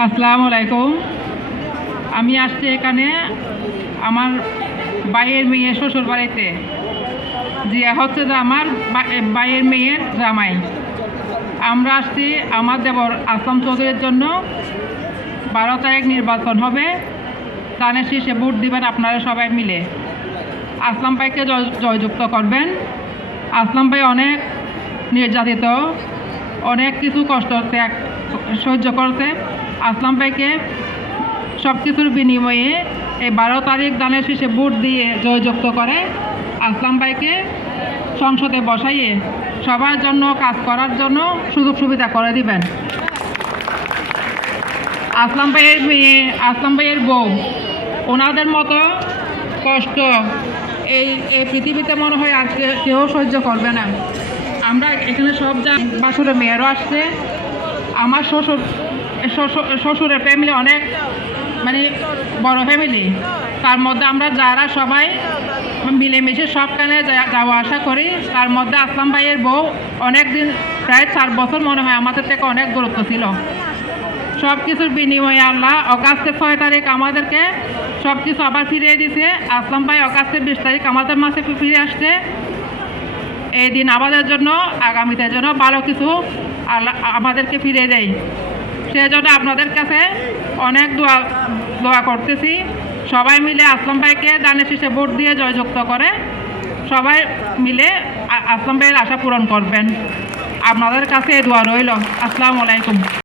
আসসালামু আলাইকুম। আমি আসছি এখানে আমার ভাইয়ের মেয়ের শ্বশুর বাড়িতে, যে হচ্ছে যে আমার ভাইয়ের মেয়ের জামাই। আমরা আসছি আমার দেবর আসলাম চৌধুরীর জন্য। 12 তারিখ নির্বাচন হবে, ধানের শীষে ভোট দিবেন আপনারা সবাই মিলে। আসলাম ভাইকে জয়যুক্ত করবেন। আসলাম ভাই অনেক নির্যাতিত, অনেক কিছু কষ্ট ত্যাগ সহ্য করতে। আসলাম ভাইকে সব কিছুর বিনিময়ে এই 12 তারিখ ধানের শীষে ভোট দিয়ে জয়যুক্ত করে আসলাম ভাইকে সংসদে বসাইয়ে সবার জন্য কাজ করার জন্য সুযোগ সুবিধা করে দিবেন। আসলাম ভাইয়ের মেয়ে, আসলাম ভাইয়ের বউ, ওনাদের মতো কষ্ট এই এই পৃথিবীতে মনে হয় আর কেউ সহ্য করবে না। আমরা এখানে সব বাসুরের মেয়েরও আসছে। আমার শ্বশুরের ফ্যামিলি অনেক বড় ফ্যামিলি। তার মধ্যে আমরা যারা সবাই মিলেমিশে সবখানে যাওয়া আসা করি। তার মধ্যে আসলাম ভাইয়ের বউ অনেক দিন, প্রায় 4 বছর মনে হয় আমাদের থেকে অনেক গুরুত্ব ছিল। সব কিছুর বিনিময়ে আল্লাহ অগাস্টের 6 তারিখ আমাদেরকে সব কিছু আবার ফিরিয়ে দিছে। আসলাম ভাই অগাস্টের 20 তারিখ আমাদের মাঝে ফিরে আসছে। এই দিন আমাদের জন্য, আগামীতে জন্য ভালো কিছু আল্লাহ আমাদেরকে ফিরিয়ে দেয়। সেজন্য আপনাদের কাছে অনেক দোয়া করতেছি। সবাই মিলে আসলাম ভাইকে ধানের শীষে ভোট দিয়ে জয়যুক্ত করে সবাই মিলে আসলাম ভাইয়ের আশা পূরণ করবেন। আপনাদের কাছে দোয়া রইল। আসসালামু আলাইকুম।